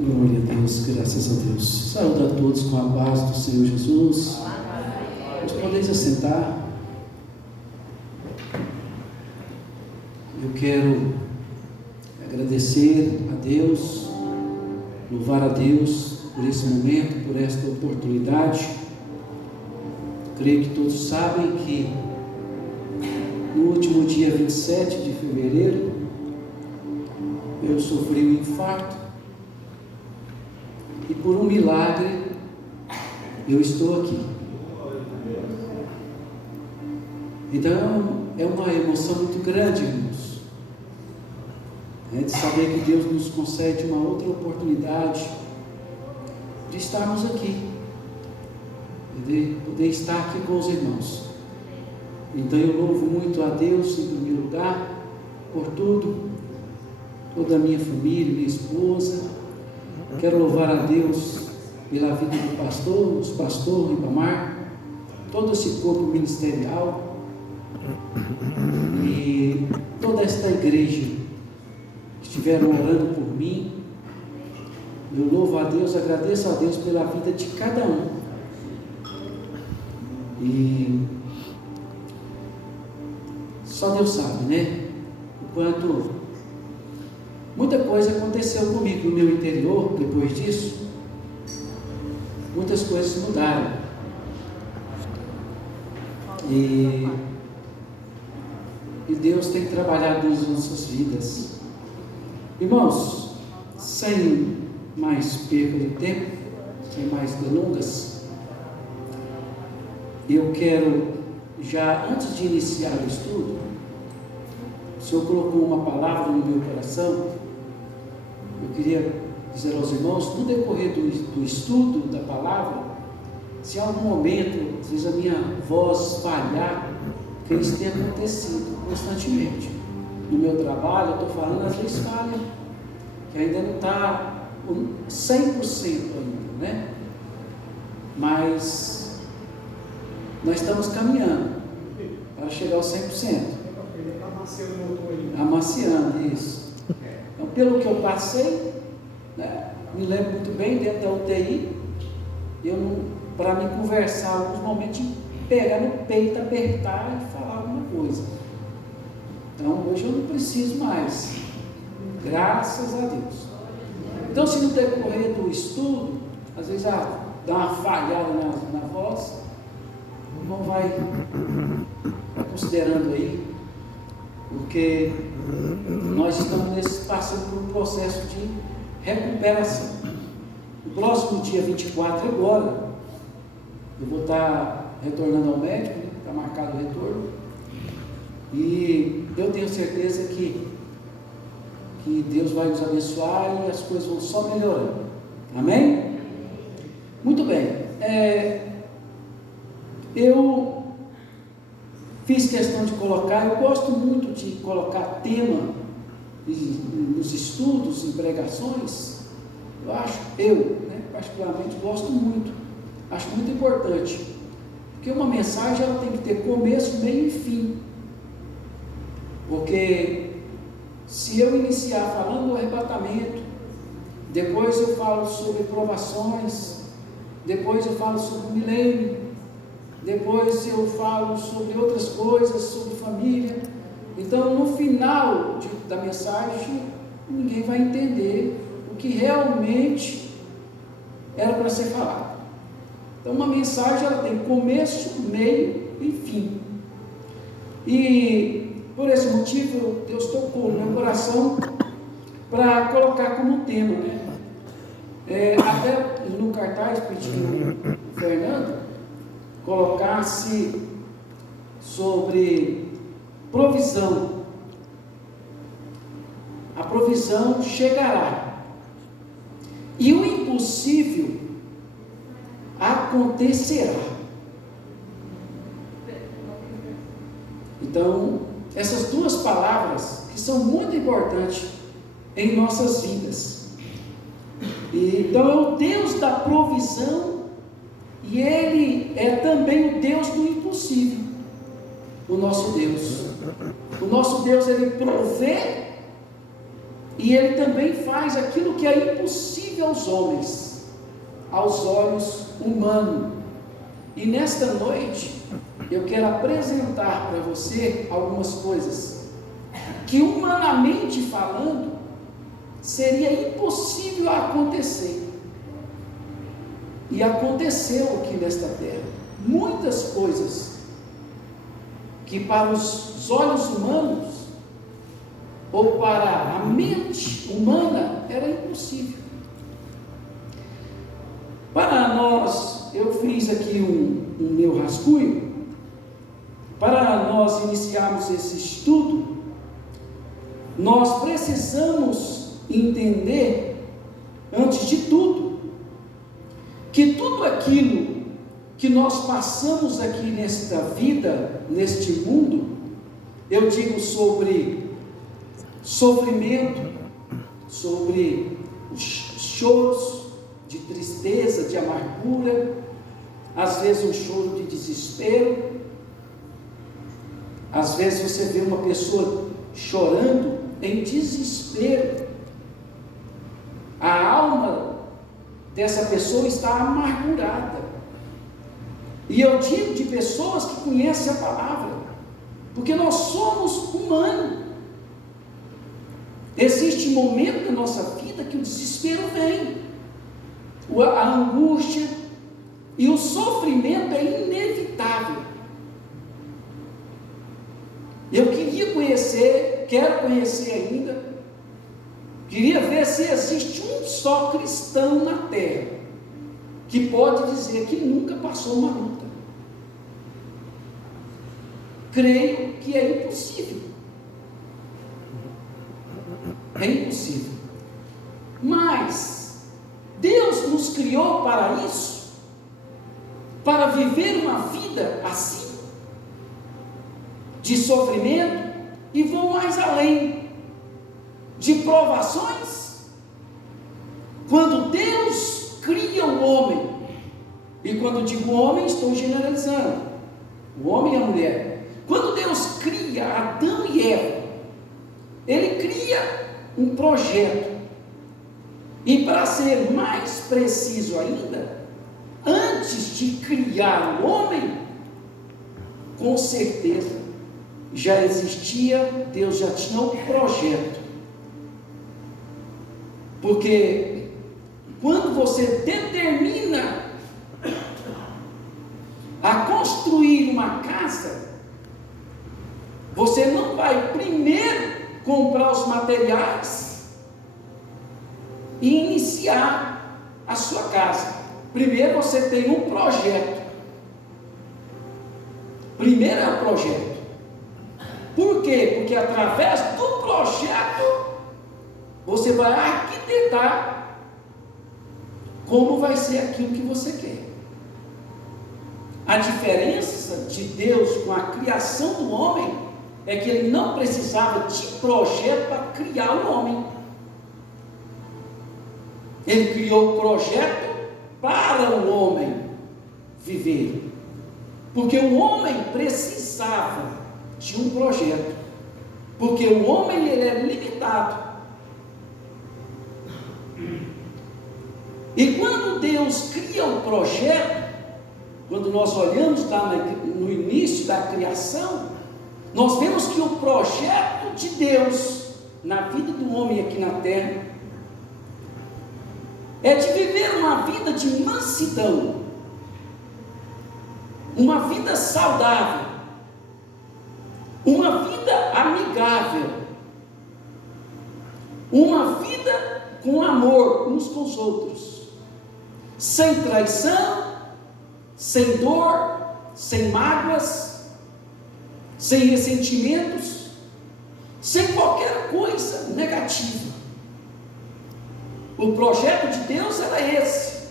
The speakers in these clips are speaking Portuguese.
Glória a Deus, graças a Deus. Saúde a todos com a paz do Senhor Jesus. Os podeis assentar. Eu quero agradecer a Deus, louvar a Deus por esse momento, por esta oportunidade. Creio que todos sabem que no último dia 27 de fevereiro eu sofri um infarto. E por um milagre, eu estou aqui. Então, é uma emoção muito grande, irmãos, de saber que Deus nos concede uma outra oportunidade de estarmos aqui, de poder estar aqui com os irmãos. Então, eu louvo muito a Deus, em primeiro lugar, por tudo, toda a minha família, minha esposa. Quero louvar a Deus pela vida do pastor, dos pastores, Ribamar, todo esse corpo ministerial e toda esta igreja que estiveram orando por mim. Eu louvo a Deus, agradeço a Deus pela vida de cada um. E só Deus sabe, né? O quanto muita coisa aconteceu comigo no meu interior depois disso. Muitas coisas mudaram. E Deus tem trabalhado nas nossas vidas. Irmãos, sem mais perda de tempo, sem mais delongas, eu quero, já antes de iniciar o estudo, o Senhor colocou uma palavra no meu coração. Eu queria dizer aos irmãos, no decorrer do estudo da palavra, se em algum momento, às vezes a minha voz falhar, que isso tem acontecido constantemente. No meu trabalho, eu estou falando, às vezes falha, que ainda não está 100% ainda, né? Mas nós estamos caminhando para chegar ao 100%. Amaciando, isso. Então, pelo que eu passei, né, me lembro muito bem, dentro da UTI, para me conversar, alguns momentos, pegar no peito, apertar e falar alguma coisa. Então, hoje eu não preciso mais, graças a Deus. Então, se no decorrer do estudo, às vezes dá uma falhada na voz, o irmão vai considerando aí, porque nós estamos passando por um processo de recuperação. No próximo dia 24 agora, eu vou estar retornando ao médico, né? Está marcado o retorno, e eu tenho certeza que Deus vai nos abençoar e as coisas vão só melhorando. Amém? Muito bem. Eu fiz questão de colocar, eu gosto muito de colocar tema nos estudos, em pregações. Particularmente gosto muito, acho muito importante, porque uma mensagem ela tem que ter começo, meio e fim. Porque se eu iniciar falando do arrebatamento, depois eu falo sobre provações, depois eu falo sobre o milênio, depois eu falo sobre outras coisas, sobre família, então no final da mensagem ninguém vai entender o que realmente era para ser falado. Então uma mensagem ela tem começo, meio e fim. E por esse motivo Deus tocou no meu coração para colocar como tema, né? Até no cartaz pedi que o Fernando colocasse sobre provisão. A provisão chegará e o impossível acontecerá. Então, essas duas palavras que são muito importantes em nossas vidas. Então, é o Deus da provisão e Ele é também o Deus do impossível. O nosso Deus. O nosso Deus, Ele provê E Ele também faz aquilo que é impossível aos homens, aos olhos humanos. E nesta noite, eu quero apresentar para você algumas coisas que, humanamente falando, seria impossível acontecer. E aconteceu aqui nesta terra. Muitas coisas que para os olhos humanos, ou para a mente humana, era impossível. Para nós, eu fiz aqui um meu rascunho, para nós iniciarmos esse estudo, nós precisamos entender, antes de tudo, que tudo aquilo que nós passamos aqui nesta vida, neste mundo, eu digo sobre sofrimento, sobre os choros de tristeza, de amargura, às vezes um choro de desespero, às vezes você vê uma pessoa chorando em desespero, a alma dessa pessoa está amargurada. E eu digo de pessoas que conhecem a palavra, porque nós somos humanos. Existe momento na nossa vida que o desespero vem, a angústia e o sofrimento é inevitável. Eu queria conhecer, quero conhecer ainda, queria ver se existe um só cristão na terra que pode dizer que nunca passou uma luta. Creio que é impossível. É impossível. Mas Deus nos criou para isso, para viver uma vida assim, de sofrimento, e vou mais além, de provações. Quando Deus cria o homem, e quando digo homem, estou generalizando, o homem e a mulher. Quando Deus cria Adão e Eva, Ele cria um projeto. E para ser mais preciso ainda, antes de criar o homem, com certeza já existia, Deus já tinha um projeto. Porque quando você determina a construir uma casa, você não vai primeiro comprar os materiais e iniciar a sua casa. Primeiro você tem um projeto. Primeiro é o projeto. Por quê? Porque através do projeto você vai arquitetar como vai ser aquilo que você quer. A diferença de Deus com a criação do homem é que Ele não precisava de projeto para criar o homem. Ele criou o projeto para o homem viver, porque o homem precisava de um projeto, porque o homem ele é limitado. E quando Deus cria um projeto, quando nós olhamos lá no início da criação, nós vemos que o projeto de Deus na vida do homem aqui na terra é de viver uma vida de mansidão, uma vida saudável, uma vida amigável, uma vida com amor uns com os outros, sem traição, sem dor, sem mágoas, sem ressentimentos, sem qualquer coisa negativa. O projeto de Deus era esse.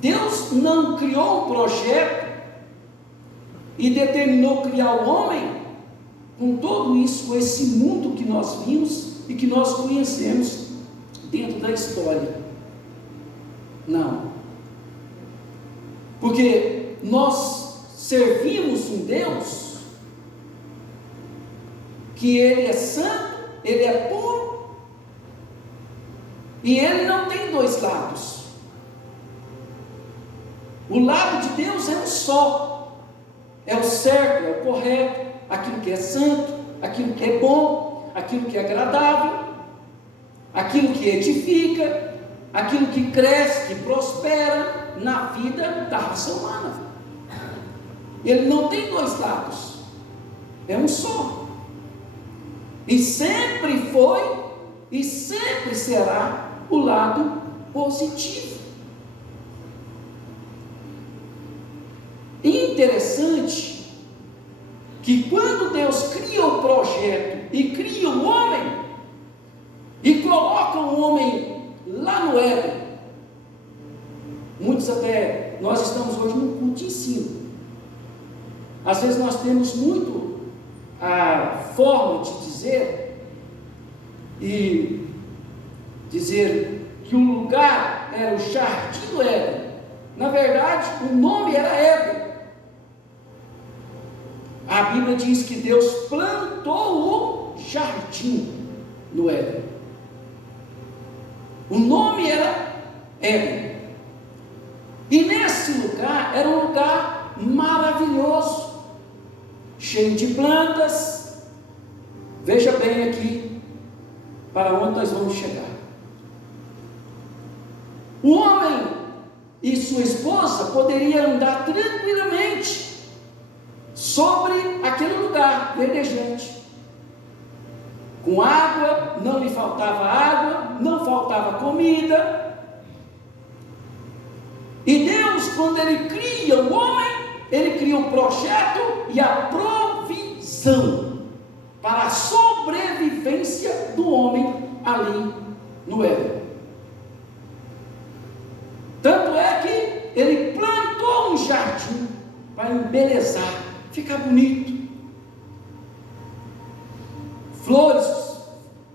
Deus não criou um projeto e determinou criar o homem com tudo isso, com esse mundo que nós vimos e que nós conhecemos dentro da história. Não. Porque nós servimos um Deus que Ele é santo, Ele é puro E ele não tem dois lados. O lado de Deus é um só. É o certo, é o correto, aquilo que é santo, aquilo que é bom, aquilo que é agradável, aquilo que edifica, aquilo que cresce, que prospera na vida da raça humana. Ele não tem dois lados, é um só. E sempre foi e sempre será o lado positivo. Interessante que quando Deus cria o projeto e cria o homem e coloca o homem lá no Éden, muitos até, nós estamos hoje num culto de ensino, às vezes nós temos muito a forma de dizer que o lugar era o jardim do Éden. Na verdade, o nome era Éden. A Bíblia diz que Deus plantou o jardim no Éden. O nome era Éden. E nesse lugar era um lugar maravilhoso, cheio de plantas. Veja bem aqui para onde nós vamos chegar. O homem e sua esposa poderiam andar tranquilamente sobre aquele lugar verdejante, com água, não lhe faltava água, não faltava comida. E Deus, quando Ele cria o homem, Ele cria o projeto e a provisão para a sobrevivência do homem ali no Éden. Tanto é que Ele plantou um jardim para embelezar, ficar bonito, flores,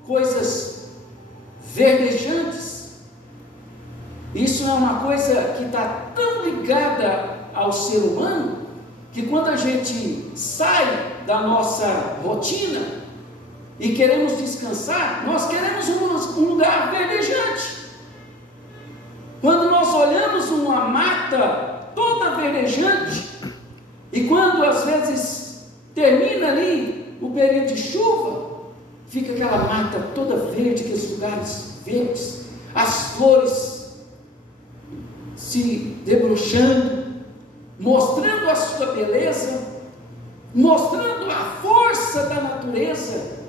coisas verdejantes. Isso é uma coisa que está tão ligada ao ser humano, que quando a gente sai da nossa rotina e queremos descansar, nós queremos um lugar verdejante. Quando nós olhamos uma mata toda verdejante, e quando às vezes termina ali o período de chuva, fica aquela mata toda verde, aqueles lugares verdes, as flores se debruxando, mostrando a sua beleza, mostrando a força da natureza.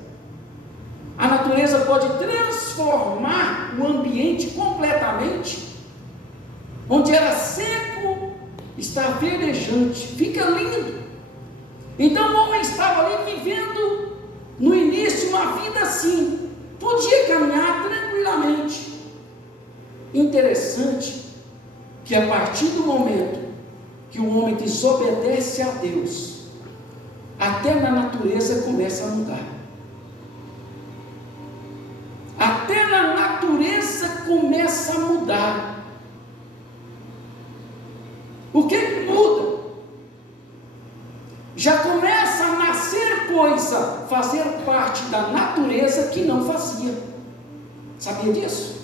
A natureza pode transformar o ambiente completamente. Onde era seco, está verdejante, fica lindo. Então o homem estava ali vivendo no início uma vida assim, podia caminhar tranquilamente. Interessante que a partir do momento que o homem desobedece a Deus, até na natureza começa a mudar. Até na natureza começa a mudar. O que muda? Já começa a nascer coisa, fazer parte da natureza que não fazia. Sabia disso?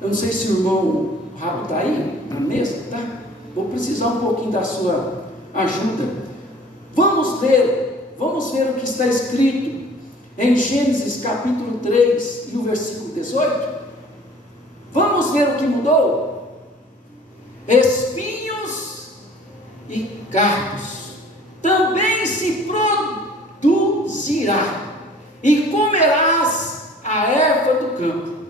Eu não sei se o irmão Rabo está aí na mesa, tá? Vou precisar um pouquinho da sua ajuda. Vamos ver o que está escrito em Gênesis capítulo 3 e o versículo 18. Vamos ver o que mudou? Espinhos e cardos também se produzirá, e comerás a erva do campo.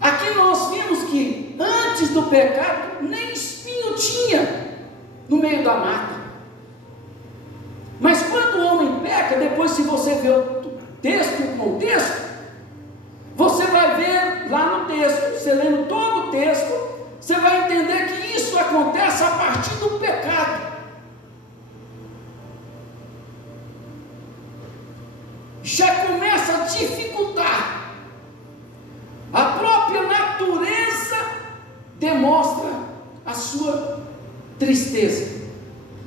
Aqui nós vimos que antes do pecado nem espinho tinha no meio da mata. Mas quando o homem peca, depois se você vê o texto, o contexto, você vai ver lá no texto, você lendo todo o texto, você vai entender que isso acontece a partir do pecado. Já começa a dificultar. A própria natureza demonstra a sua tristeza,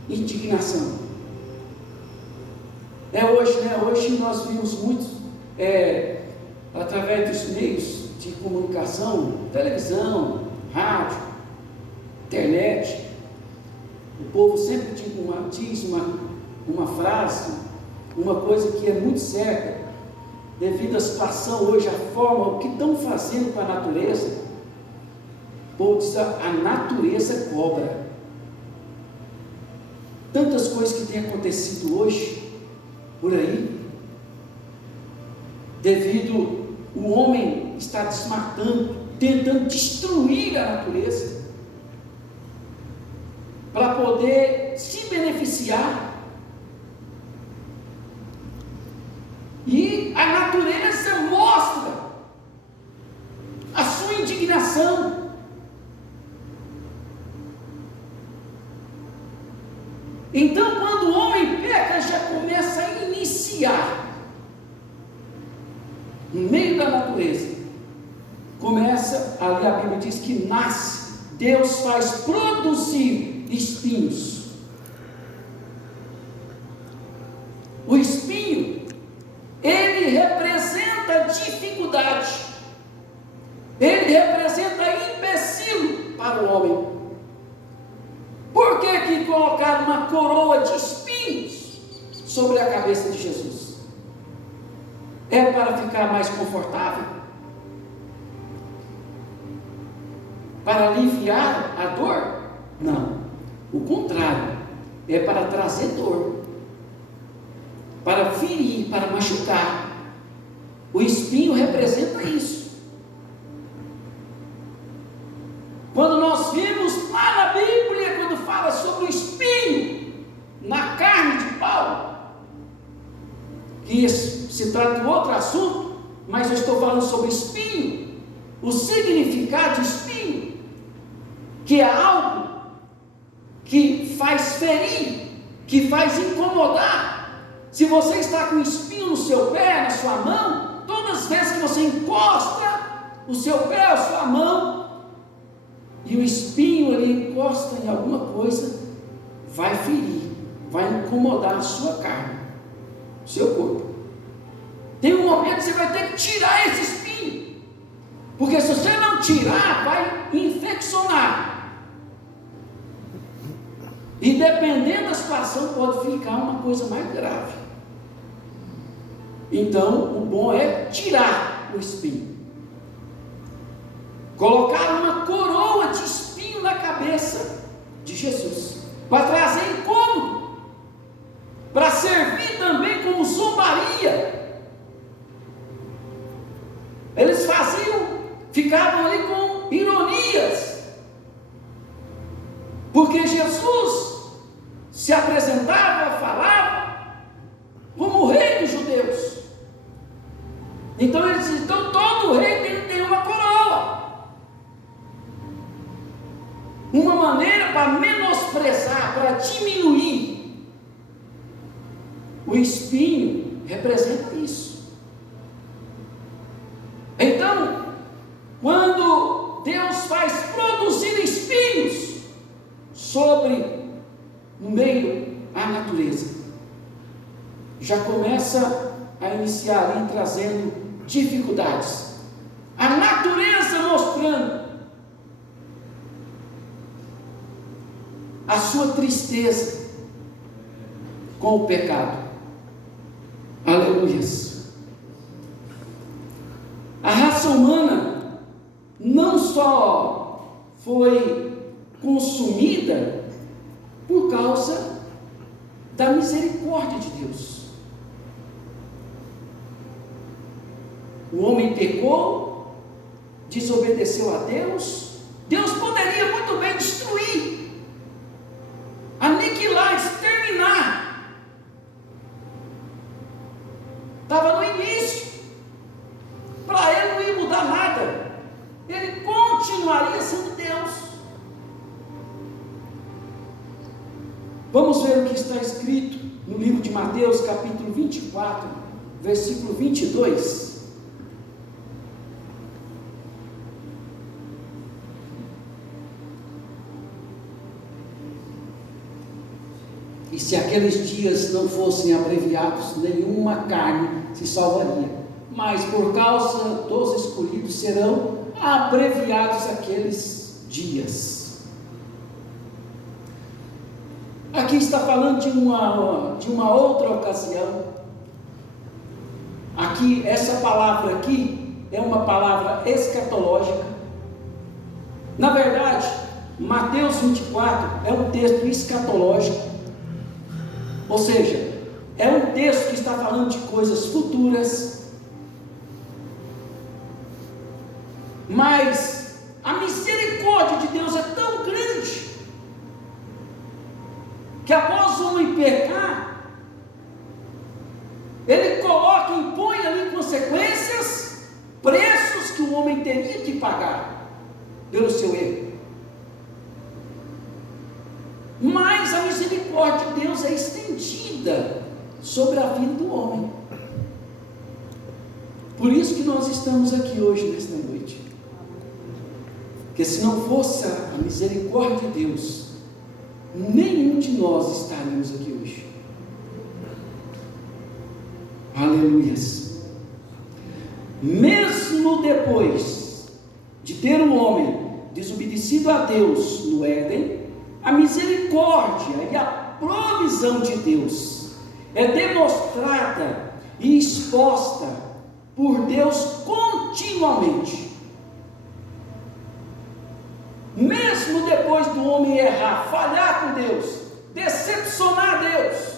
indignação. Hoje, né? Hoje nós vimos muitos através dos meios de comunicação, televisão, rádio, internet, o povo sempre diz uma frase, uma coisa que é muito certa, devido à situação hoje, a forma, o que estão fazendo com a natureza. O povo diz: a natureza cobra. Tantas coisas que têm acontecido hoje, por aí, devido o homem estar desmatando, tentando destruir a natureza, para poder se beneficiar. E a natureza mostra a sua indignação. Então, quando o homem peca, já começa a iniciar, no meio da natureza, começa, ali a Bíblia diz que nasce, Deus faz produzir espinhos. O espinho, ele representa dificuldade, ele representa empecilho para o homem. Por que colocaram uma coroa de espinhos sobre a cabeça de Jesus? É para ficar mais confortável? Para aliviar a dor? Não, o contrário, é para trazer dor, para ferir, para machucar. O espinho representa isso. Quando nós vimos lá na Bíblia, quando fala sobre o espinho na carne de Paulo, que isso se trata de outro assunto, mas eu estou falando sobre espinho, o significado de espinho, que é algo que faz ferir, que faz incomodar. Se você está com espinho no seu pé, na sua mão, todas as vezes que você encosta o seu pé, a sua mão, e o espinho ali encosta em alguma coisa, vai ferir, vai incomodar a sua carne, o seu corpo. Tem um momento que você vai ter que tirar esse espinho, porque se você não tirar, vai infeccionar, e dependendo da situação, pode ficar uma coisa mais grave. Então, o bom é tirar o espinho. Colocar uma coroa de espinho na cabeça de Jesus, para trazer incômodo, para servir também como zombaria. Eles ficavam ali com ironias, porque Jesus se apresentava, falava como rei dos judeus. Então eles dizem: então todo rei tem uma coroa. Uma maneira para menosprezar, para diminuir. O espinho representa isso. Então, quando Deus faz produzir espinhos no meio a natureza, já começa a iniciar ali trazendo dificuldades. A natureza mostrando a sua tristeza com o pecado. Aleluias. A raça humana não só foi consumida por causa da misericórdia de Deus. O homem pecou, desobedeceu a Deus. Deus poderia muito bem destruir, aniquilar, exterminar. Estava no início. Para ele não ia mudar nada. Ele continuaria sendo Deus. Vamos ver o que está escrito no livro de Mateus, capítulo 24, versículo 22. E se aqueles dias não fossem abreviados, nenhuma carne se salvaria. mas por causa dos escolhidos serão abreviados aqueles dias. Aqui está falando de uma outra ocasião. Aqui, essa palavra aqui é uma palavra escatológica. Na verdade, Mateus 24 é um texto escatológico, ou seja, é um texto que está falando de coisas futuras, mas a misericórdia de Deus é tão grande, que após o homem pecar, Ele coloca, impõe ali consequências, preços que o homem teria que pagar pelo seu erro. Mas a misericórdia de Deus é estendida sobre a vida do homem. Por isso que nós estamos aqui hoje, nesta noite. Porque se não fosse a misericórdia de Deus, nenhum de nós estaríamos aqui hoje. Aleluias. Mesmo depois de ter o homem desobedecido a Deus no Éden, a misericórdia e a provisão de Deus é demonstrada e exposta por Deus continuamente. Mesmo depois do homem errar, falhar com Deus, decepcionar Deus,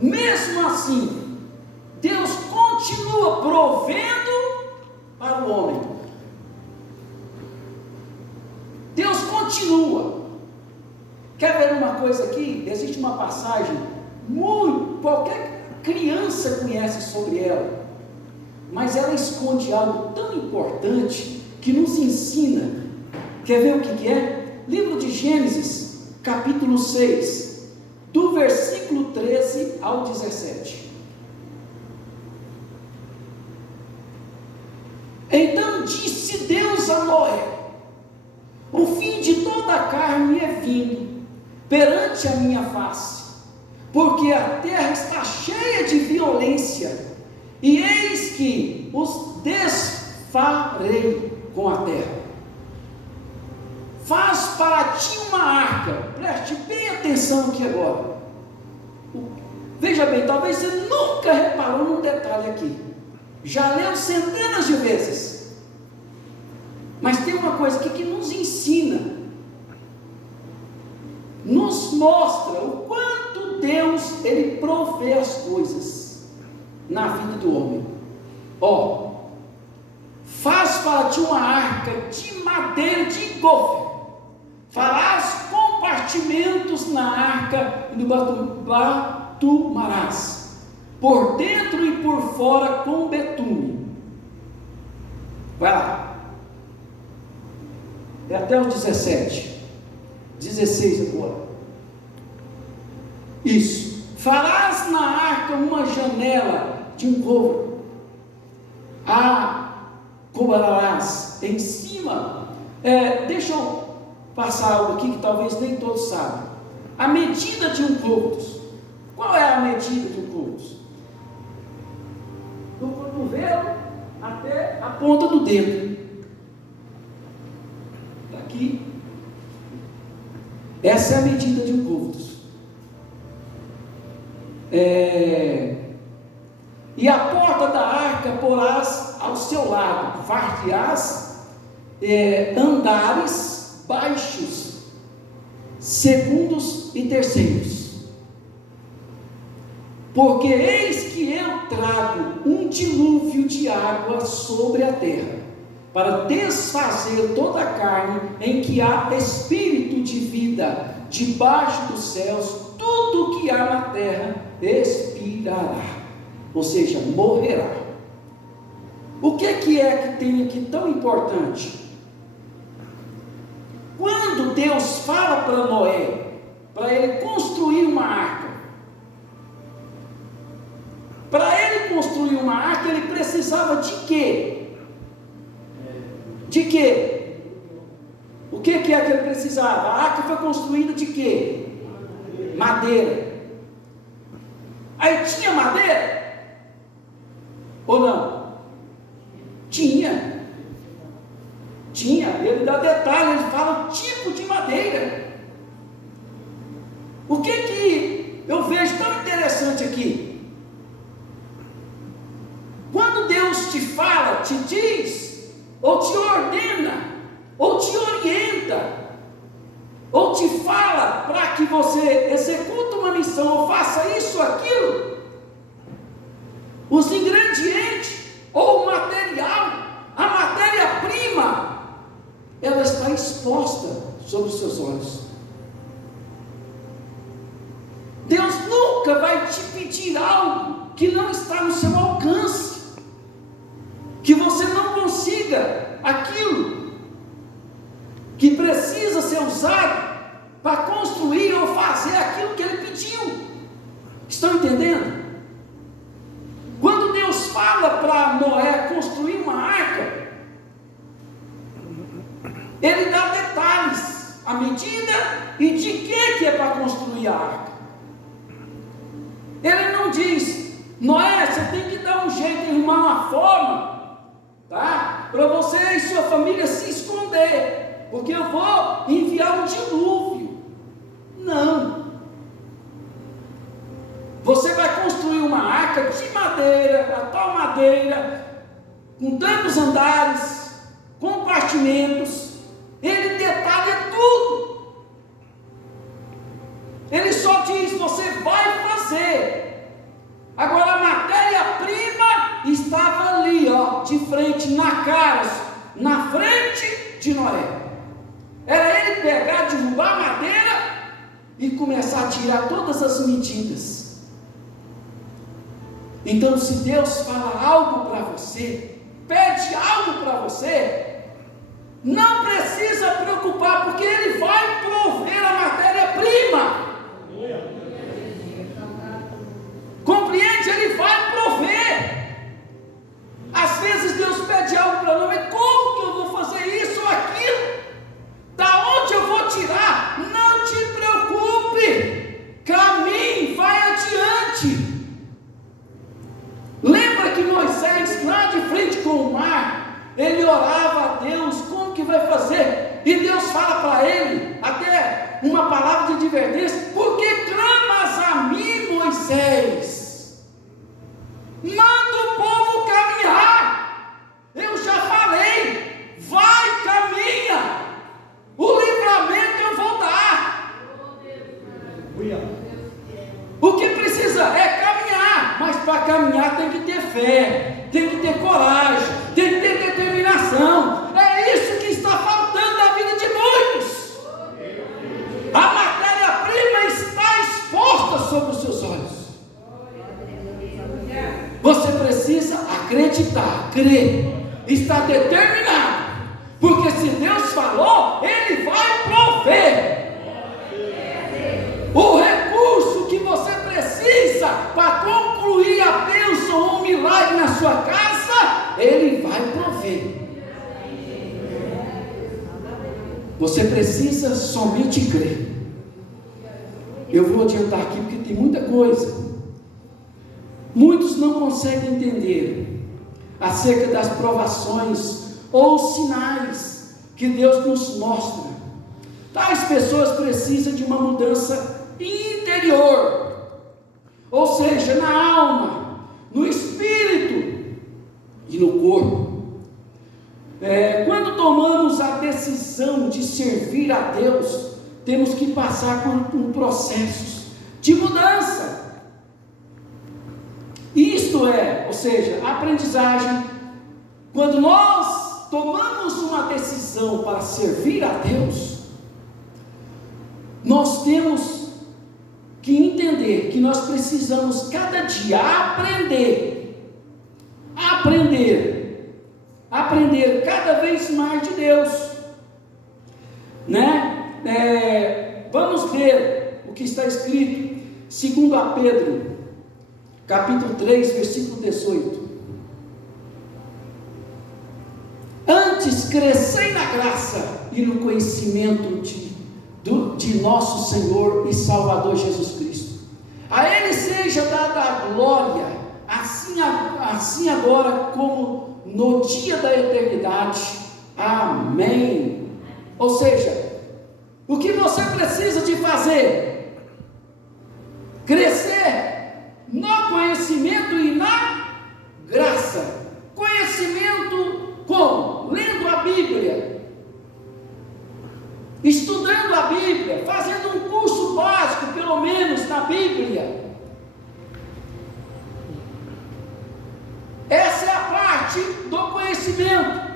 mesmo assim, Deus continua provendo para o homem. Deus continua. Quer ver uma coisa aqui? Existe uma passagem, qualquer criança conhece sobre ela, mas ela esconde algo tão importante que nos ensina. Quer ver o que é? Livro de Gênesis, capítulo 6, do versículo 13 ao 17. Então disse Deus a Noé: o fim de toda a carne é vindo perante a minha face, porque a terra está cheia de violência, e eis que os desfarei com a terra. Faz para ti uma arca. Preste bem atenção aqui agora. Veja bem, talvez você nunca reparou num detalhe aqui. Já leu centenas de vezes. Mas tem uma coisa aqui que nos ensina, nos mostra o quanto Deus, Ele provê as coisas na vida do homem. Faz para ti uma arca de madeira de gofre. Farás compartimentos na arca e no batumarás, por dentro e por fora com betume. Vai lá. É até os 17. 16 agora. Isso. Farás na arca uma janela de um couro. Cobrarás em cima. Deixa eu passar algo aqui que talvez nem todos sabem. A medida de um côvado. Qual é a medida de um côvado? Do cotovelo até a ponta do dedo. Aqui. Essa é a medida de um côvado. E a porta da arca porás ao seu lado, far-te-ás andares baixos, segundos e terceiros, porque eis que eu trago um dilúvio de água sobre a terra, para desfazer toda a carne em que há espírito de vida, debaixo dos céus, tudo que há na terra expirará, ou seja, morrerá. O que é que tem aqui tão importante? Quando Deus fala para Noé, para ele construir uma arca, para ele construir uma arca, ele precisava de quê? De quê? O que é que ele precisava? A arca foi construída de quê? Madeira. Aí tinha madeira? Ou não? Tinha. Ele dá detalhe, ele fala o tipo de madeira. O que eu vejo tão interessante aqui? Quando Deus te fala, te diz, ou te ordena, ou te orienta, ou te fala para que você execute uma missão, ou faça isso ou aquilo, os ingredientes, ou o material, a matéria-prima, ela está exposta sobre os seus olhos. Deus nunca vai te pedir algo que não está no seu alcance, que você não consiga aquilo que precisa ser usado para construir ou fazer aquilo que Ele pediu. Estão entendendo? Quando Deus fala para Noé construir uma arca, Ele dá detalhes, a medida e de que é para construir a arca. Ele não diz: Noé, você tem que dar um jeito de arrumar uma forma, tá? Para você e sua família se esconder, porque eu vou enviar um dilúvio. Não. Você vai construir uma arca de madeira, a tal madeira, com tantos andares, compartimentos. Ele detalha tudo. Ele só diz: você vai fazer. Agora a matéria-prima estava ali, ó, de frente, na frente de Noé. Era ele pegar, derrubar a madeira e começar a tirar todas as medidas. Então, se Deus fala algo para você, pede algo para você, não precisa preocupar, porque Ele vai prover a matéria-prima. Compreende? Ele vai prover. Às vezes Deus pede algo para nós, mas como que eu vou fazer isso ou aquilo? Da onde eu vou tirar? Não te preocupe, caminhe, vai adiante. Lembra que Moisés, lá de frente com o mar, ele orava a Deus, como que vai fazer? E Deus fala para ele, até uma palavra de advertência: por que clamas a mim, Moisés? Manda o povo caminhar. Eu já falei, vai, caminha. O livramento eu vou dar. O que precisa é caminhar, mas para caminhar tem que ter fé, tem que ter coragem, tem que ter determinação. É isso que está faltando na vida de muitos. A matéria-prima está exposta sobre os seus olhos. Você precisa acreditar, crer, estar determinado, porque se Deus falou, Ele vai prover o recurso que você precisa para concluir a bênção ou um milagre na sua casa. Ele vai prover. Você precisa somente crer. Eu vou adiantar aqui porque tem muita coisa. Muitos não conseguem entender acerca das provações ou sinais que Deus nos mostra. Tais pessoas precisam de uma mudança interior, ou seja, na alma, no espírito e no corpo. Quando tomamos a decisão de servir a Deus, temos que passar por processos de mudança. Isto é, ou seja, a aprendizagem. Quando nós tomamos uma decisão para servir a Deus, nós temos que entender que nós precisamos cada dia aprender cada vez mais de Deus, né? Vamos ver o que está escrito, 2 Pedro, capítulo 3, versículo 18. Antes crescei na graça e no conhecimento de nosso Senhor e Salvador Jesus Cristo. A Ele seja dada a glória, a assim agora como no dia da eternidade. Amém. Ou seja, o que você precisa de fazer? Crescer no conhecimento e na graça. Conhecimento como? Lendo a Bíblia, estudando a Bíblia, fazendo um curso básico, pelo menos, na Bíblia. Essa é a parte do conhecimento.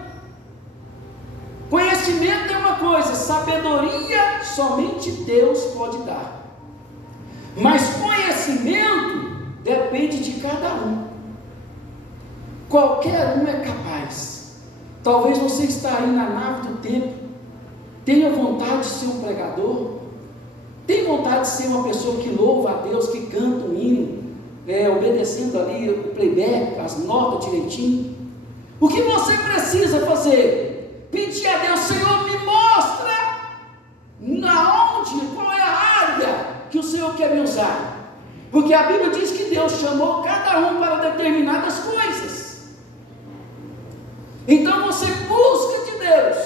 Conhecimento é uma coisa, sabedoria somente Deus pode dar. Mas conhecimento depende de cada um. Qualquer um é capaz. Talvez você está aí na nave do tempo, tenha vontade de ser um pregador, tem vontade de ser uma pessoa que louva a Deus, que canta um hino, obedecendo ali o playback, as notas direitinho. O que você precisa fazer? Pedir a Deus: Senhor, me mostra qual é a área que o Senhor quer me usar. Porque a Bíblia diz que Deus chamou cada um para determinadas coisas. Então você busca de Deus,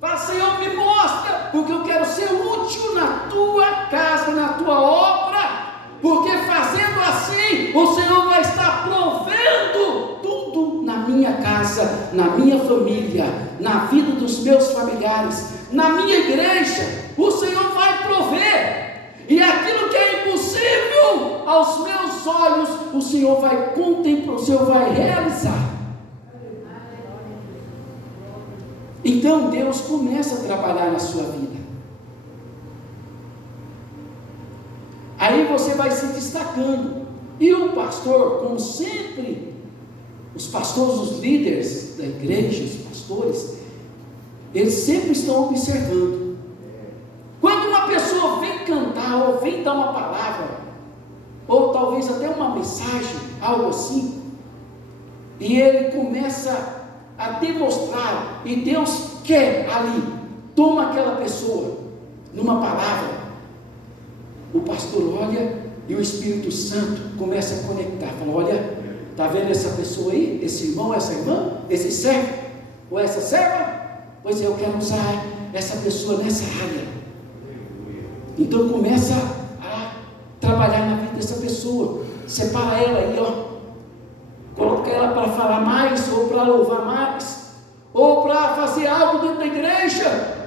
fala: Senhor, me mostra, porque eu quero ser útil na tua casa, na tua obra, porque fazendo assim, o Senhor vai estar provendo tudo na minha casa, na minha família, na vida dos meus familiares, na minha igreja. O Senhor vai prover, e aquilo que é impossível aos meus olhos, o Senhor vai contemplar, o Senhor vai realizar. Então Deus começa a trabalhar na sua vida. Aí você vai se destacando. E o pastor, como sempre, os pastores, os líderes da igreja, os pastores, eles sempre estão observando. Quando uma pessoa vem cantar, ou vem dar uma palavra, ou talvez até uma mensagem, algo assim, e ele começa a demonstrar, e Deus quer ali, toma aquela pessoa numa palavra, o pastor olha e o Espírito Santo começa a conectar, fala: olha, está vendo essa pessoa aí, esse irmão, essa irmã, esse servo, ou essa serva? Pois eu quero usar essa pessoa nessa área. Então começa a trabalhar na vida dessa pessoa, separa ela aí, coloca ela para falar mais, ou para louvar mais, ou para fazer algo dentro da igreja.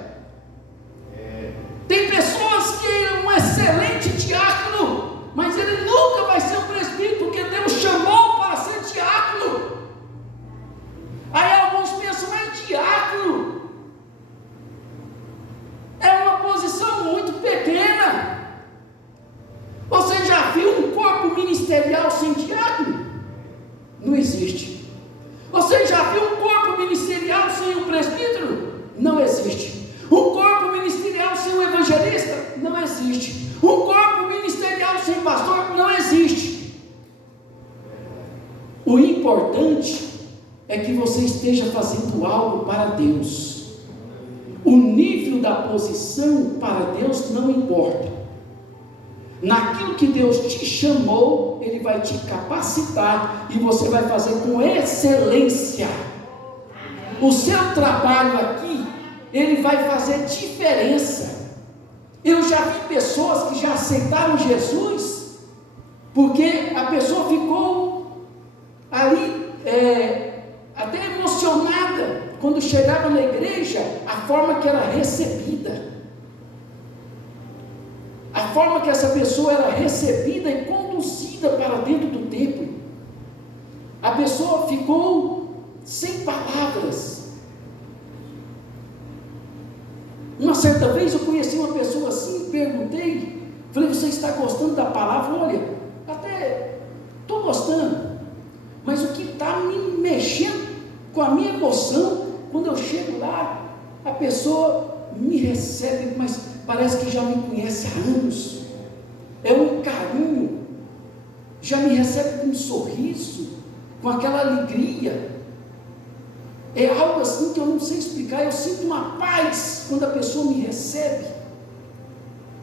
Tem pessoas que é um excelente diácono, mas ele nunca vai ser um presbítero, porque Deus chamou para ser diácono. Aí alguns pensam: mas diácono é uma posição muito pequena. Você já viu um corpo ministerial sem diácono? Não existe. Você já viu um corpo ministerial sem um presbítero? Não existe. Um corpo ministerial sem um evangelista? Não existe. Um corpo ministerial sem pastor? Não existe. O importante é que você esteja fazendo algo para Deus. O nível da posição para Deus não importa. Naquilo que Deus te chamou, Ele vai te capacitar e você vai fazer com excelência. O seu trabalho aqui, ele vai fazer diferença. Eu já vi pessoas que já aceitaram Jesus, porque a pessoa ficou ali até emocionada quando chegava na igreja, a forma que era recebida. A forma que essa pessoa era recebida e conduzida para dentro do templo. A pessoa ficou sem palavras. Uma certa vez eu conheci uma pessoa assim, perguntei, falei: você está gostando da palavra? Olha, até estou gostando, mas o que está me mexendo com a minha emoção, quando eu chego lá, a pessoa me recebe, mas parece que já me conhece há anos, é um carinho, já me recebe com um sorriso, com aquela alegria, é algo assim que eu não sei explicar. Eu sinto uma paz quando a pessoa me recebe.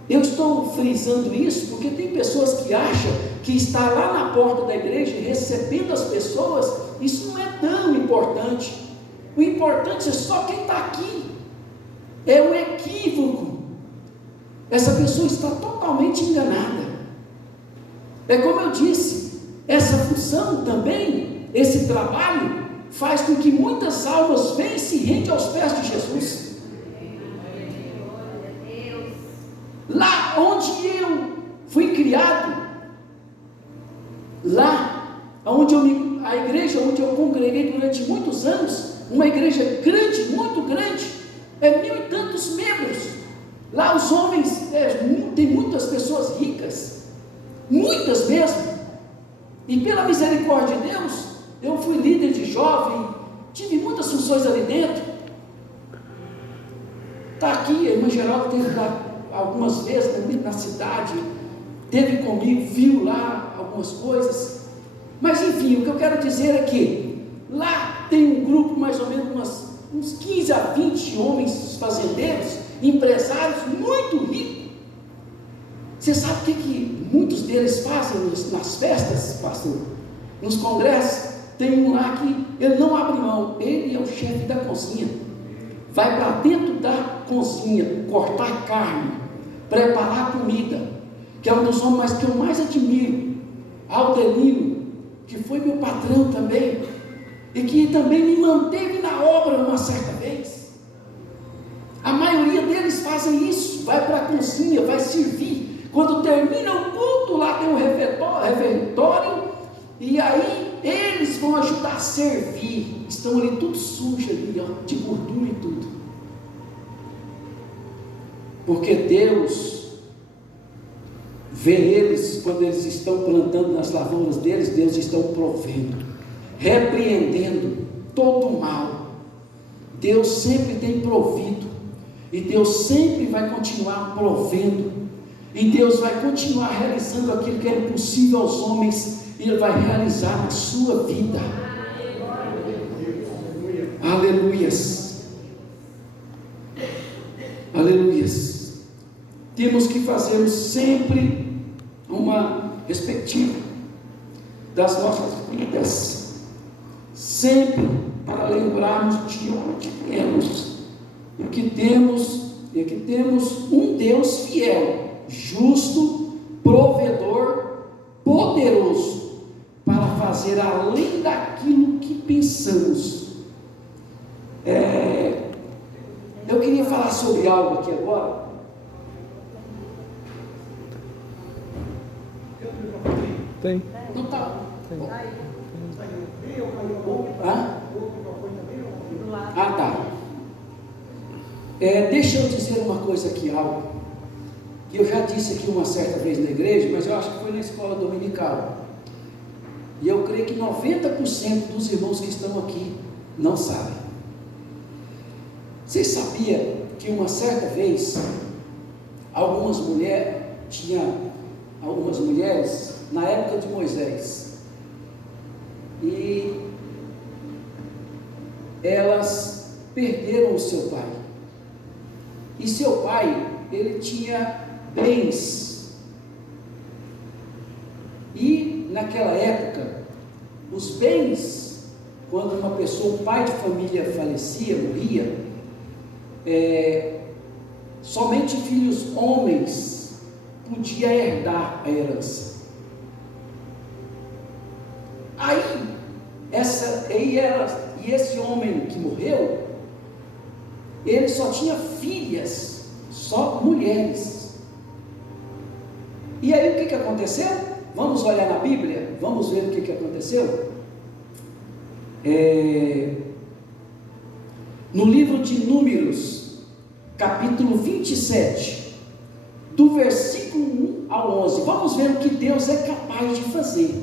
Eu estou frisando isso porque tem pessoas que acham que está lá na porta da igreja recebendo as pessoas, isso não é tão importante. O importante é só quem está aqui. É um equívoco. Essa pessoa está totalmente enganada. É como eu disse, essa função também, esse trabalho, faz com que muitas almas venham e se rendem aos pés de Jesus. Lá onde eu fui criado, lá onde a igreja onde eu congreguei durante muitos anos, uma igreja grande, muito grande, 1.000 e tantos membros. Lá os homens, tem muitas pessoas ricas, muitas mesmo, e pela misericórdia de Deus, eu fui líder de jovem, tive muitas funções ali dentro. Está aqui, a irmã Geralda teve lá algumas vezes na cidade, teve comigo, viu lá algumas coisas, mas enfim, o que eu quero dizer é que lá tem um grupo mais ou menos uns 15 a 20 homens fazendeiros, empresários muito ricos. Você sabe o que muitos deles fazem nas festas, pastor? Nos congressos, tem um lá que ele não abre mão, ele é o chefe da cozinha, vai para dentro da cozinha, cortar carne, preparar comida, que é um dos homens que eu mais admiro, Aldelino, que foi meu patrão também, e que também me manteve na obra uma certa vez. A maioria deles fazem isso, vai para a cozinha, vai servir. Quando termina o culto, lá tem um refeitório, e aí eles vão ajudar a servir. Estão ali tudo sujo ali, ó, de gordura e tudo. Porque Deus vê eles, quando eles estão plantando nas lavouras deles, Deus está provendo, repreendendo todo o mal. Deus sempre tem provido, e Deus sempre vai continuar provendo, e Deus vai continuar realizando aquilo que é impossível aos homens, e Ele vai realizar na sua vida. Aleluias, aleluias. Temos que fazer sempre uma perspectiva das nossas vidas, sempre para lembrarmos de onde viemos, e que temos um Deus fiel, justo, provedor, poderoso, para fazer além daquilo que pensamos. Eu queria falar sobre algo aqui agora. Tem. Não está. Tá. Deixa eu dizer uma coisa aqui, algo que eu já disse aqui uma certa vez na igreja, mas eu acho que foi na escola dominical, e eu creio que 90% dos irmãos que estão aqui não sabem. Vocês sabiam que uma certa vez algumas mulheres na época de Moisés, e elas perderam o seu pai, e seu pai, ele tinha bens, e naquela época, os bens, quando uma pessoa, um pai de família falecia, morria, somente filhos homens podiam herdar a herança. E esse homem que morreu, ele só tinha filhas, só mulheres. E aí o que aconteceu? Vamos olhar na Bíblia, vamos ver o que aconteceu. No livro de Números, capítulo 27, do versículo 1 ao 11, vamos ver o que Deus é capaz de fazer.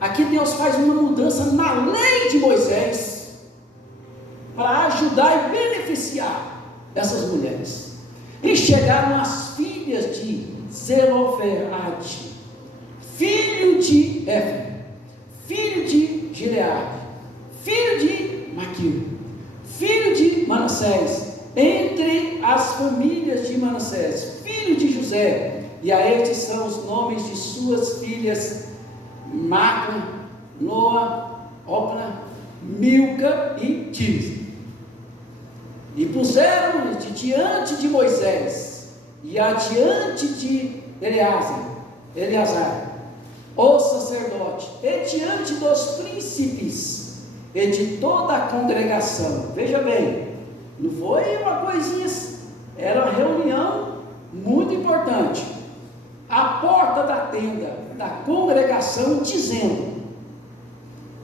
Aqui Deus faz uma mudança na lei de Moisés, para ajudar e beneficiar essas mulheres. E chegaram as filhas de Zelofehade, filho de Éfron, filho de Gileade, filho de Maquir, filho de Manassés, entre as famílias de Manassés, filho de José, e a estes são os nomes de suas filhas Macla, Noa, Opna, Milca e Tirza. E puseram de diante de Moisés e adiante de Eleazar, o sacerdote, e diante dos príncipes e de toda a congregação. Veja bem, não foi uma coisinha, era uma reunião muito importante. A porta da tenda da congregação, dizendo: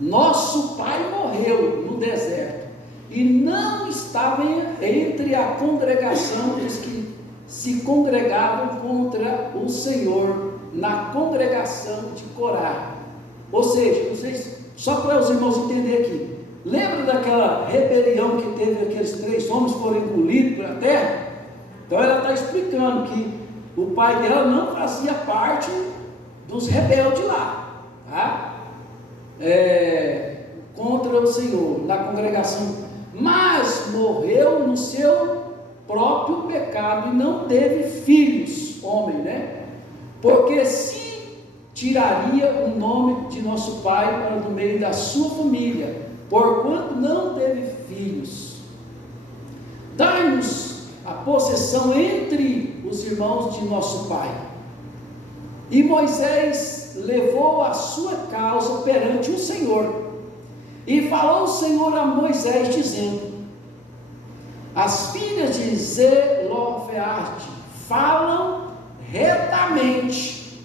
nosso pai morreu no deserto e não estava entre a congregação dos que se congregavam contra o Senhor, na congregação de Corá. Ou seja, vocês, só para os irmãos entenderem aqui, lembra daquela rebelião que teve, aqueles 3 homens foram engolidos pela terra? Então ela está explicando que o pai dela não fazia parte dos rebeldes lá, tá? Contra o Senhor, na congregação, mas morreu no seu próprio pecado e não teve filhos, homem, né? Porque se tiraria o nome de nosso pai para do meio da sua família, porquanto não teve filhos. Dai-nos a possessão entre os irmãos de nosso pai. E Moisés levou a sua causa perante o Senhor. E falou o Senhor a Moisés, dizendo: as filhas de Zelofeade falam retamente,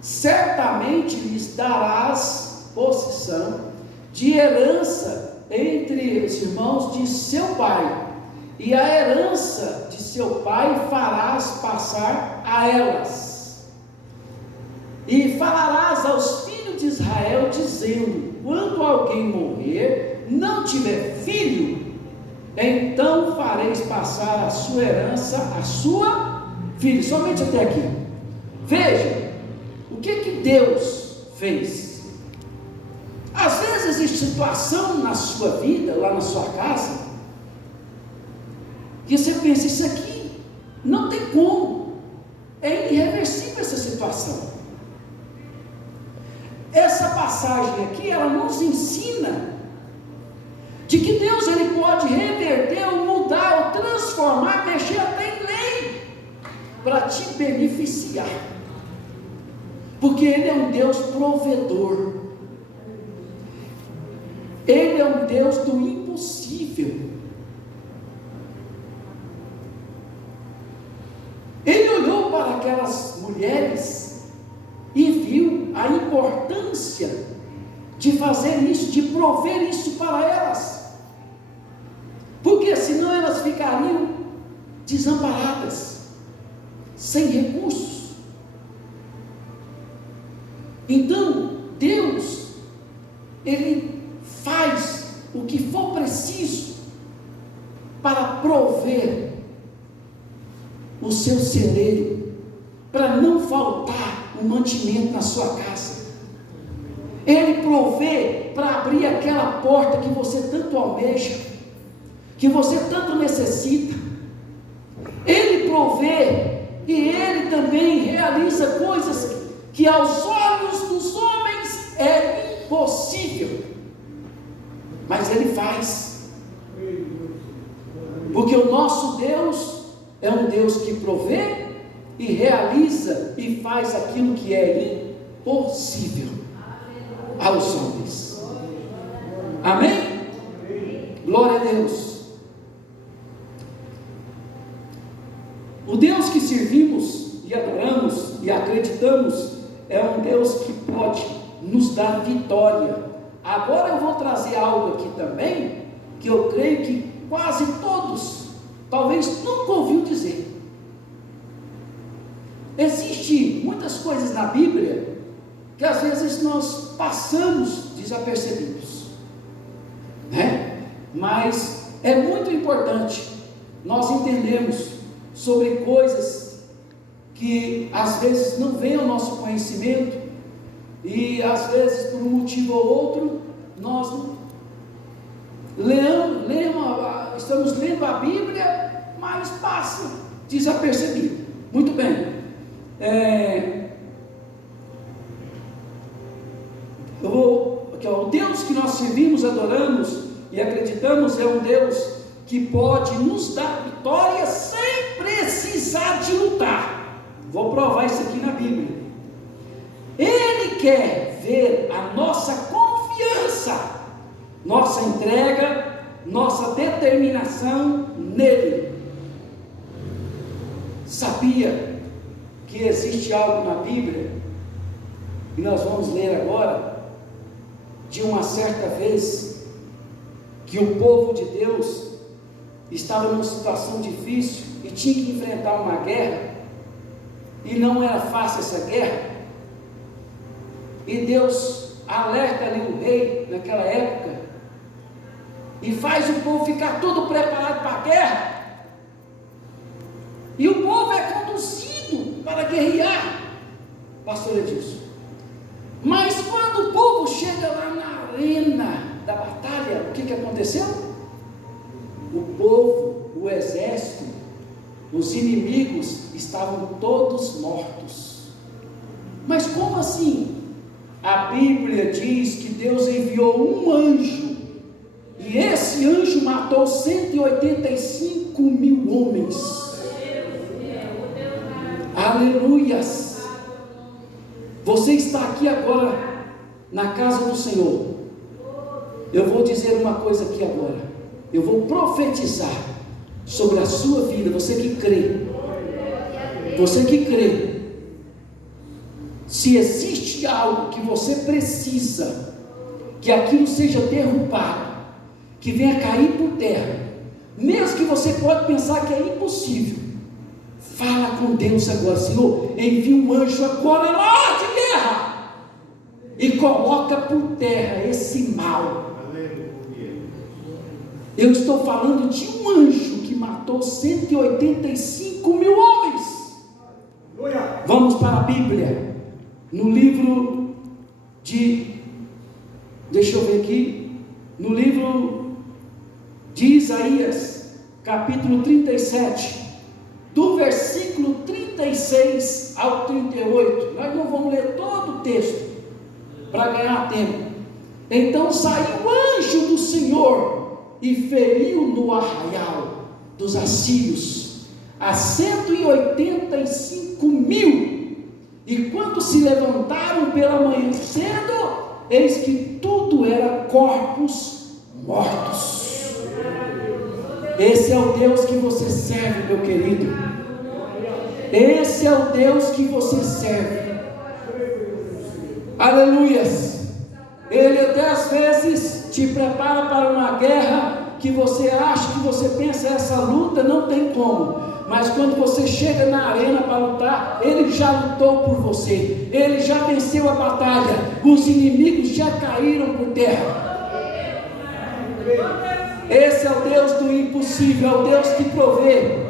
certamente lhes darás possessão de herança entre os irmãos de seu pai, e a herança de seu pai farás passar a elas. E falarás aos filhos de Israel, dizendo: quando alguém morrer, não tiver filho, então fareis passar a sua herança a sua filha. Somente até aqui. Veja, o que Deus fez? Às vezes existe situação na sua vida, lá na sua casa, que você pensa: isso aqui não tem como, é irreversível essa situação. Essa passagem aqui, ela nos ensina de que Deus, ele pode reverter, ou mudar, ou transformar, mexer até em lei, para te beneficiar, porque Ele é um Deus provedor, Ele é um Deus do impossível. Ele olhou para aquelas mulheres e viu a importância de fazer isso, de prover isso para elas, porque senão elas ficariam desamparadas, sem recursos. Então Deus, ele faz o que for preciso para prover o seu celeiro, para não faltar o mantimento na sua casa. Ele provê para abrir aquela porta que você tanto almeja, que você tanto necessita. Ele provê, e Ele também realiza coisas que aos olhos dos homens é impossível, mas Ele faz, porque o nosso Deus é um Deus que provê e realiza e faz aquilo que é impossível aos homens. Amém? Glória a Deus. O Deus que servimos e adoramos e acreditamos é um Deus que pode nos dar vitória. Agora eu vou trazer algo aqui também, que eu creio que quase todos talvez nunca ouviu dizer. Existem muitas coisas na Bíblia que às vezes nós passamos desapercebidos, né? Mas é muito importante nós entendermos sobre coisas que às vezes não vem ao nosso conhecimento, e às vezes por um motivo ou outro nós estamos lendo a Bíblia, mas passa desapercebido. Muito bem, O Deus que nós servimos, adoramos e acreditamos é um Deus que pode nos dar vitória sem precisar de lutar. Vou provar isso aqui na Bíblia. Ele quer ver a nossa confiança, nossa entrega, nossa determinação nele. Sabia que existe algo na Bíblia, e nós vamos ler agora, de uma certa vez, que o povo de Deus estava numa situação difícil e tinha que enfrentar uma guerra, e não era fácil essa guerra, e Deus alerta ali o rei naquela época, e faz o povo ficar todo preparado para a guerra, e o povo é conduzido para guerrear, pastor Edilson. Mas quando o povo chega lá na arena da batalha, o que aconteceu? O povo, o exército, os inimigos estavam todos mortos. Mas como assim? A Bíblia diz que Deus enviou um anjo, e esse anjo matou 185 mil homens. Aleluias! Você está aqui agora na casa do Senhor. Eu vou dizer uma coisa aqui agora. Eu vou profetizar sobre a sua vida. Você que crê. Você que crê. Se existe algo que você precisa, que aquilo seja derrubado, que venha cair por terra, mesmo que você pode pensar que é impossível, fala com Deus agora. Senhor, envia um anjo agora lá de guerra e coloca por terra esse mal. Eu estou falando de um anjo que matou 185 mil homens. Vamos para a Bíblia, no livro de, deixa eu ver aqui, no livro de Isaías, capítulo 37, do versículo 36 ao 38, nós não vamos ler todo o texto, para ganhar tempo. Então saiu o anjo do Senhor, e feriu no arraial dos assírios a 185 mil, e quando se levantaram pela manhã cedo, eis que tudo era corpos mortos. Esse é o Deus que você serve, meu querido. Esse é o Deus que você serve. Aleluias. Ele até às vezes te prepara para uma guerra que você acha, que você pensa, essa luta não tem como, mas quando você chega na arena para lutar, Ele já lutou por você, Ele já venceu a batalha, os inimigos já caíram por terra. Esse é o Deus do impossível, é o Deus que provê.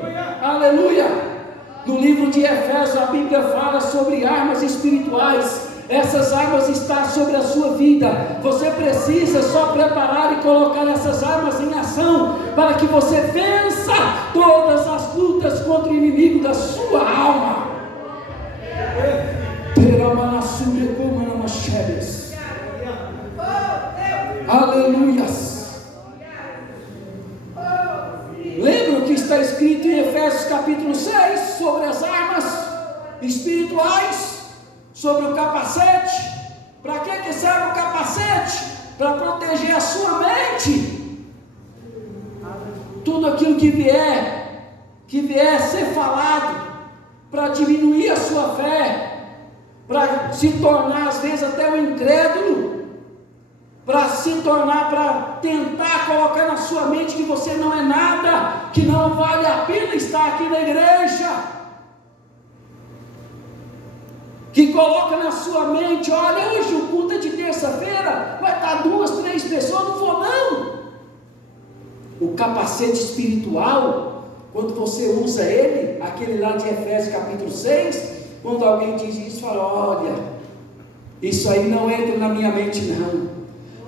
Aleluia. No livro de Efésios a Bíblia fala sobre armas espirituais. Essas armas estão sobre a sua vida. Você precisa só preparar e colocar essas armas em ação, para que você vença todas as lutas contra o inimigo da sua alma. Aleluias. Lembra o que está escrito em Efésios capítulo 6 sobre as armas espirituais? Sobre o capacete. Para que serve o capacete? Para proteger a sua mente. Tudo aquilo que vier a ser falado, para diminuir a sua fé, para se tornar às vezes até um incrédulo, para tentar colocar na sua mente que você não é nada, que não vale a pena estar aqui na igreja, que coloca na sua mente, olha, hoje o culto é de terça-feira, vai estar 2, 3 pessoas, não vou não. O capacete espiritual, quando você usa ele, aquele lá de Efésios capítulo 6, quando alguém diz isso, fala, olha, isso aí não entra na minha mente não.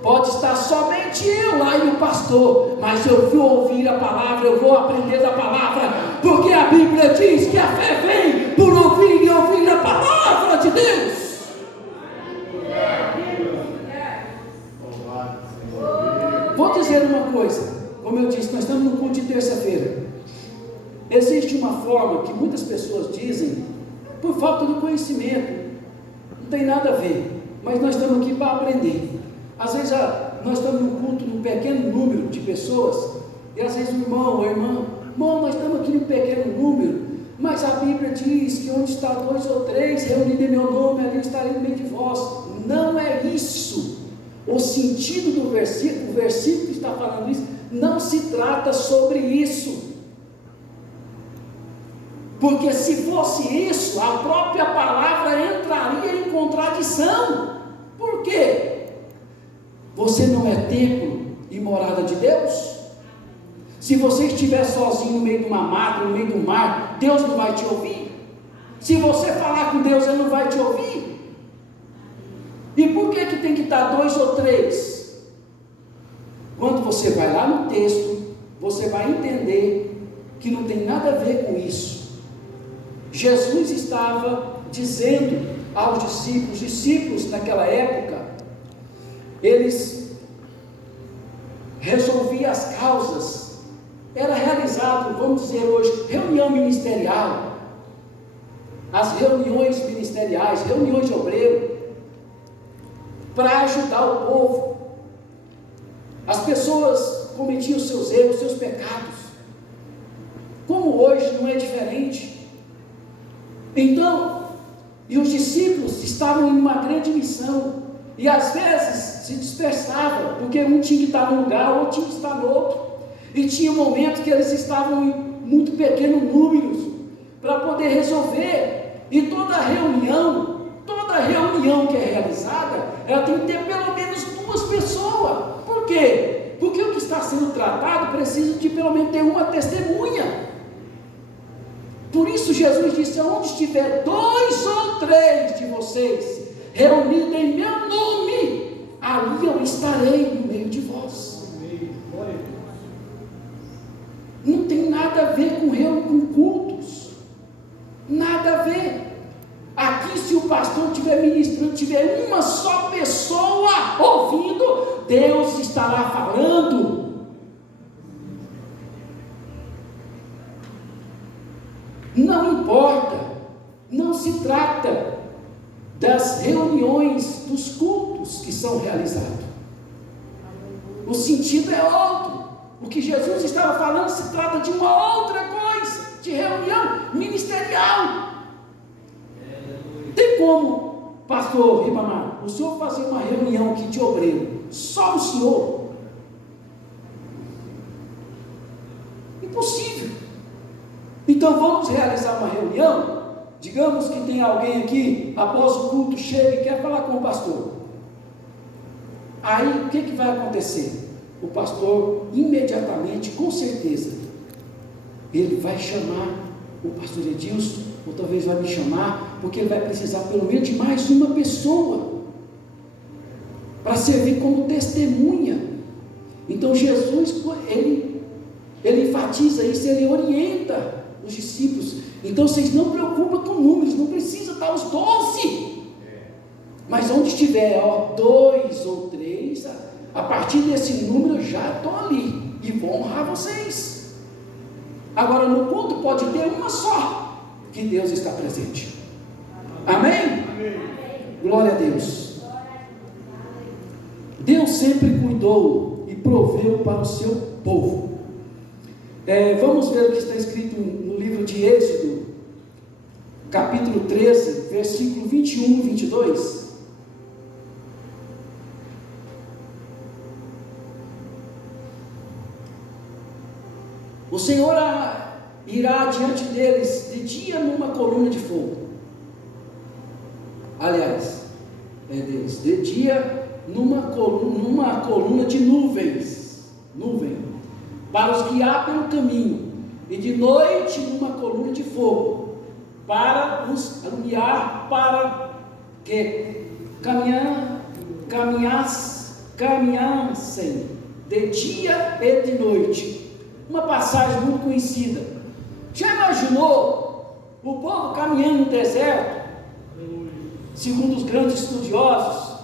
Pode estar somente eu lá e o pastor, mas eu vou ouvir a palavra, eu vou aprender da palavra, porque a Bíblia diz que a fé vem por ouvir e ouvir a de Deus. Vou dizer uma coisa, como eu disse, nós estamos no culto de terça-feira. Existe uma forma que muitas pessoas dizem, por falta de conhecimento, não tem nada a ver, mas nós estamos aqui para aprender. Às vezes nós estamos num culto de um pequeno número de pessoas, e às vezes o irmão ou a irmã, irmão, nós estamos aqui num pequeno número, mas a Bíblia diz que onde está 2 ou 3 reunidos em meu nome, ali estarei no meio de vós. Não é isso o sentido do versículo. O versículo que está falando isso não se trata sobre isso, porque se fosse isso, a própria palavra entraria em contradição. Por quê? Você não é templo e morada de Deus? Se você estiver sozinho no meio de uma mata, no meio do mar, Deus não vai te ouvir? Se você falar com Deus, Ele não vai te ouvir? E por que tem que estar 2 ou 3? Quando você vai lá no texto, você vai entender que não tem nada a ver com isso. Jesus estava dizendo aos discípulos naquela época, eles resolviam as causas, era realizado, vamos dizer hoje, reunião ministerial, as reuniões ministeriais, reuniões de obreiro, para ajudar o povo. As pessoas cometiam seus erros, seus pecados, como hoje não é diferente. Então, e os discípulos estavam em uma grande missão, e às vezes se dispersavam, porque um tinha que estar num lugar, outro tinha que estar no outro, e tinha um momento que eles estavam em muito pequenos números, para poder resolver, e toda reunião que é realizada, ela tem que ter pelo menos 2 pessoas. Por quê? Porque o que está sendo tratado precisa de pelo menos ter uma testemunha. Por isso Jesus disse, onde estiver 2 ou 3 de vocês reunidos em meu nome, ali eu estarei no meio de vós. Não tem nada a ver com cultos, nada a ver. Aqui, se o pastor estiver ministrando, tiver uma só pessoa ouvindo, Deus estará falando. Não importa, não se trata das reuniões, dos cultos que são realizados. O sentido é outro. O que Jesus estava falando se trata de uma outra coisa, de reunião ministerial. Tem como, pastor Ribamar, o senhor fazer uma reunião aqui de obreiro, só o senhor? Impossível. Então vamos realizar uma reunião. Digamos que tem alguém aqui, após o culto, chega e quer falar com o pastor. Aí o que vai acontecer? O pastor imediatamente, com certeza, ele vai chamar o pastor Edilson, ou talvez vai me chamar, porque ele vai precisar pelo menos de mais uma pessoa para servir como testemunha. Então Jesus, ele enfatiza isso, ele orienta os discípulos. Então vocês não preocupem com números, não precisa estar os 12, mas onde estiver 2 ou 3, a partir desse número já estou ali e vou honrar vocês. Agora no culto pode ter uma só, que Deus está presente. Amém? Amém. Glória a Deus. Deus sempre cuidou e proveu para o seu povo. Vamos ver o que está escrito no livro de Êxodo, capítulo 13, versículo 21 e 22. O Senhor irá diante deles de dia numa coluna de fogo. Aliás, deles, de dia numa coluna de nuvem, para os guiar pelo caminho, e de noite numa coluna de fogo, para os guiar para que caminhassem de dia e de noite. Uma passagem muito conhecida. Já imaginou o povo caminhando no deserto? segundo os grandes estudiosos,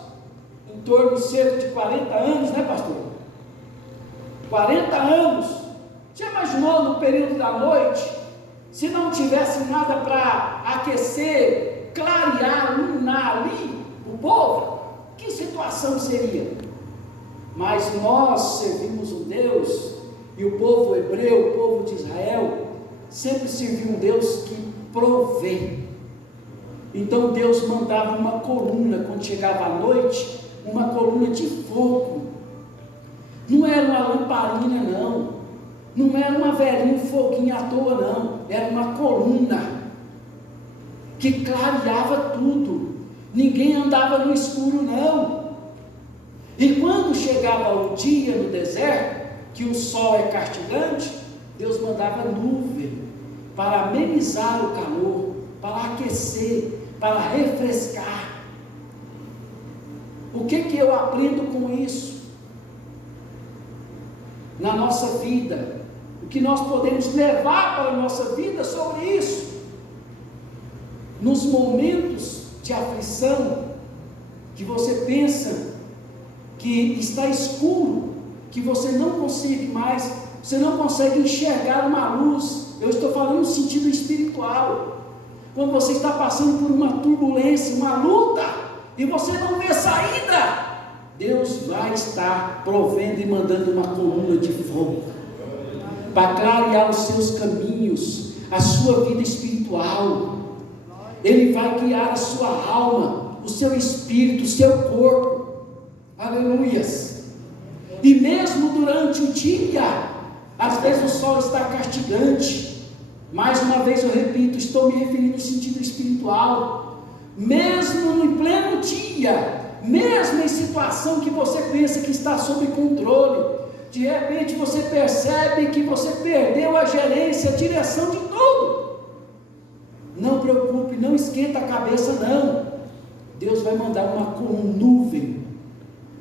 em torno de cerca de 40 anos, né, pastor? 40 anos. Já imaginou no período da noite, se não tivesse nada para aquecer, clarear, iluminar ali o povo? Que situação seria? Mas nós servimos um Deus, e o povo hebreu, o povo de Israel, sempre serviu um Deus que provê. Então Deus mandava uma coluna, quando chegava a noite, uma coluna de fogo. Não era uma lamparina, não era uma velhinha foguinha à toa, não, era uma coluna que clareava tudo. Ninguém andava no escuro, não. E quando chegava o dia no deserto, que o sol é castigante, Deus mandava nuvem para amenizar o calor, para aquecer, para refrescar. O que eu aprendo com isso? Na nossa vida, o que nós podemos levar para a nossa vida sobre isso? Nos momentos de aflição, que você pensa que está escuro, que você não consegue mais, você não consegue enxergar uma luz. Eu estou falando no sentido espiritual. Quando você está passando por uma turbulência, uma luta, e você não vê saída, Deus vai estar provendo e mandando uma coluna de fogo para clarear os seus caminhos, a sua vida espiritual. Ele vai guiar a sua alma, o seu espírito, o seu corpo. Aleluias. E mesmo durante o dia, às vezes o sol está castigante. Mais uma vez eu repito, estou me referindo no sentido espiritual. Mesmo em pleno dia, mesmo em situação que você pensa que está sob controle, de repente você percebe que você perdeu a gerência, a direção de tudo. Não preocupe, não esquenta a cabeça, não. Deus vai mandar uma nuvem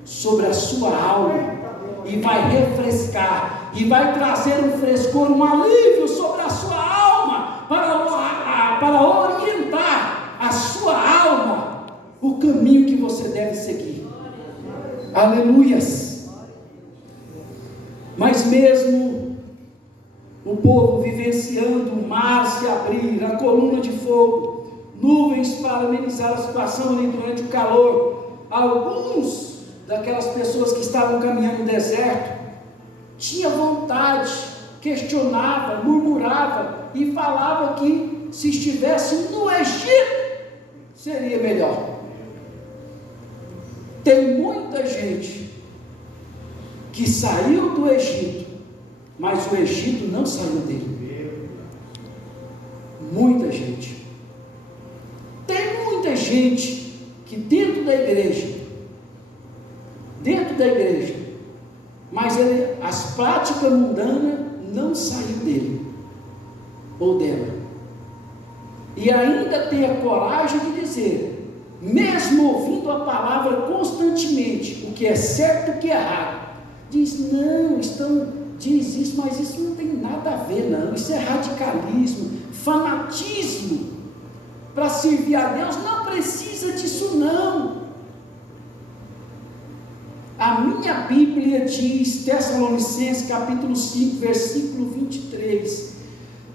sobre a sua alma e vai refrescar, e vai trazer um frescor, um alívio sobre a sua alma, para orientar a sua alma o caminho que você deve seguir. Aleluias. Mas mesmo o povo vivenciando o mar se abrir, a coluna de fogo, nuvens para amenizar a situação ali durante o calor, alguns daquelas pessoas que estavam caminhando no deserto tinha vontade, questionava, murmurava e falava que se estivesse no Egito seria melhor. Tem muita gente que saiu do Egito, mas o Egito não saiu dele. Muita gente. Tem muita gente que dentro da igreja, mas as práticas mundanas não saiu dele ou dela. E ainda tem a coragem de dizer, mesmo ouvindo a palavra constantemente, o que é certo e o que é errado, diz, diz isso, mas isso não tem nada a ver, não. Isso é radicalismo, fanatismo para servir a Deus. Não precisa disso, não. A minha Bíblia diz, Tessalonicenses capítulo 5, versículo 23,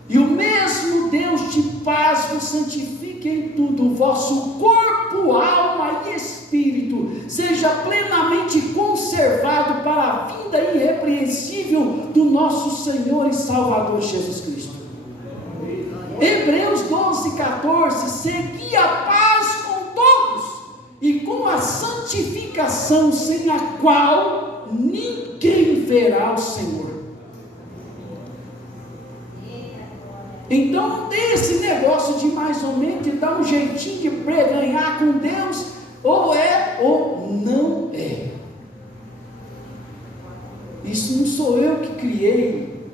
e o mesmo Deus de paz vos santifique em tudo, o vosso corpo, alma e espírito seja plenamente conservado para a vinda irrepreensível do nosso Senhor e Salvador Jesus Cristo. Hebreus 12, 14, segui a paz com todos e com a santificação, sem a qual ninguém verá o Senhor. Então não tem esse negócio de mais ou menos, de dar um jeitinho de ganhar com Deus, ou é ou não é. Isso não sou eu que criei,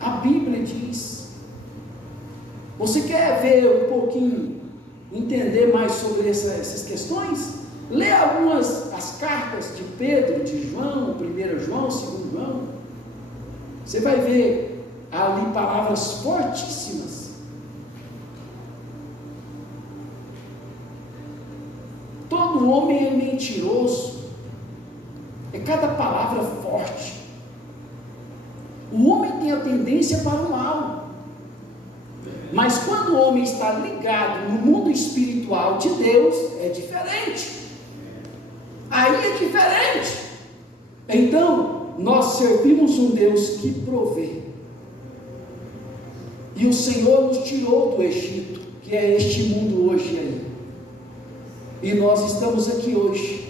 a Bíblia diz. Você quer ver um pouquinho, entender mais sobre essas questões? Lê as cartas de Pedro, de João, 1 João, 2 João. Você vai ver ali palavras fortíssimas. o homem é mentiroso, é cada palavra forte. O homem tem a tendência para o mal. Mas quando o homem está ligado no mundo espiritual de Deus, é diferente. Aí é diferente. Então, nós servimos um Deus que provê. E o Senhor nos tirou do Egito, que é este mundo hoje aí. E nós estamos aqui hoje,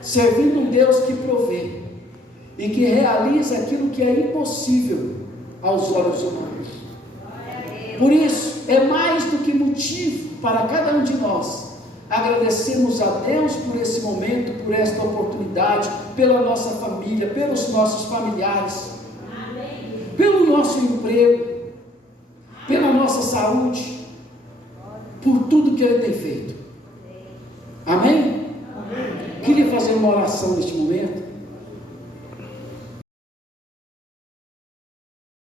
servindo um Deus que provê e que realiza aquilo que é impossível aos olhos humanos. Por isso, é mais do que motivo para cada um de nós agradecermos a Deus por esse momento, por esta oportunidade, pela nossa família, pelos nossos familiares, pelo nosso emprego, pela nossa saúde, por tudo que Ele tem feito. Amém? Queria fazer uma oração neste momento.